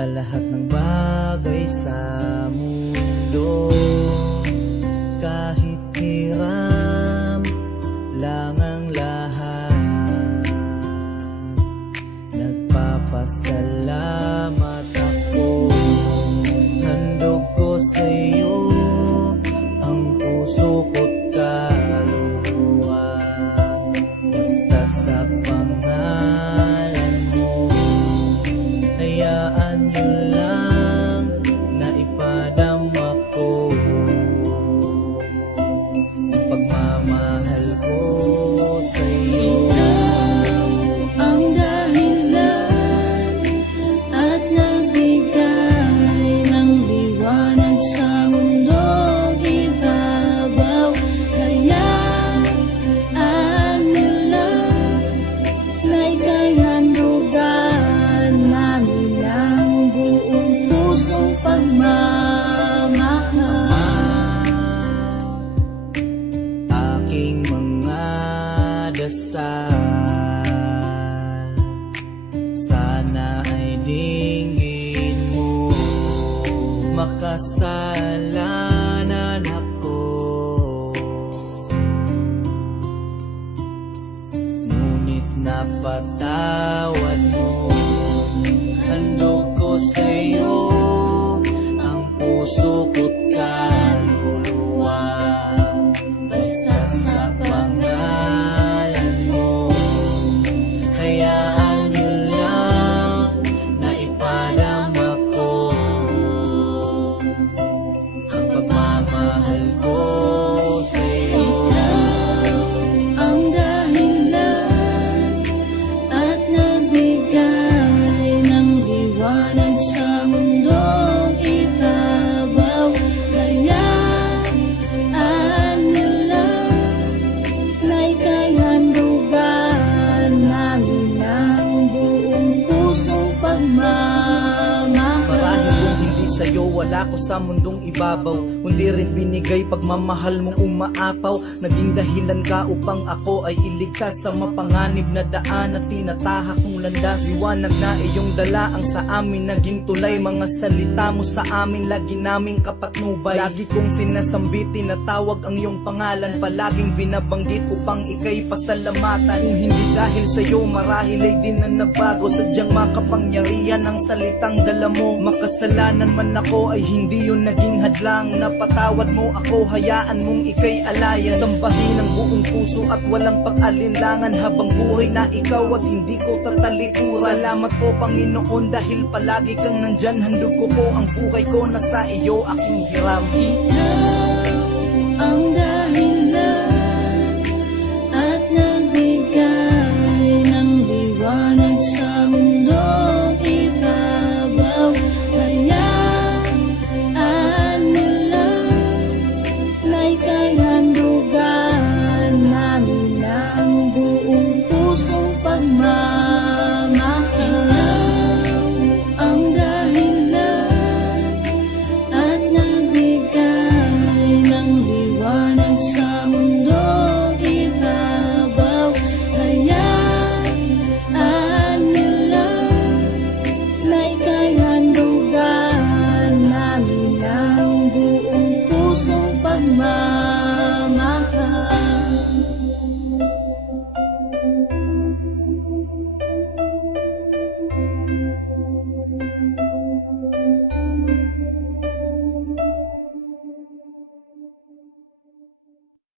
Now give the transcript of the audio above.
sa lahat ng bagay sa mundo. Kahit hiram lang ang lahat, nagpapasalamat ako. Handog ko sa iyo ang puso ko't kaluluwa, basta't sa pangalan mo. Hayaan niyo lang na ipadama ko ang pagmamahal ko sa iyo. Ang dahilan at nagbigay ng liwanag sa mundong ibabaw. Hayaan niyo lang na ikahandog namin ang buong pusong pagmamahal. Aking mga dasal, sana ay dinggin mo. Makasalanan ako, ngunit napatawad mo. Handog ko sa iyo ang puso ko't kaluluwa, basta't sa pangalan mo. Hayaan niyo lang na ipadama ko ang pagmamahal ko sa iyo. Ang dahilan at nagbigay ng liwanag sa mundong ibabaw. Hayaan niyo lang na ikahandog namin ang buong pusong pagmamahal. Marahil kung hindi sa'yo, wala ko sa mundong ibabaw. Kundi rin binigay pagmamahal mong umaapaw. Naging dahilan ka upang ako ay iligtas sa mapanganib na daan at tinatahak mong landas. Liwanag na iyong dala ang sa amin naging tulay. Mga salita mo sa amin lagi naming kapatnubay. Lagi kong sinasambit, tinatawag ang iyong pangalan. Palaging binabanggit upang ika'y pasalamatan. Kung hindi dahil sa'yo, marahil ay di na nabago. Sadyang makapangyarihan ang salitang dala mo. Makasalanan man ako ay hindi yun naging hadlang. Napatawad mo ako, hayaan mong ika'y alaya. Sambahin ang buong puso at walang pag-alinlangan, habang buhay na ikaw at hindi ko tatalikuran. Salamat po Panginoon dahil palagi kang nandyan. Handog ko po ang buhay ko na sa iyo aking hiram.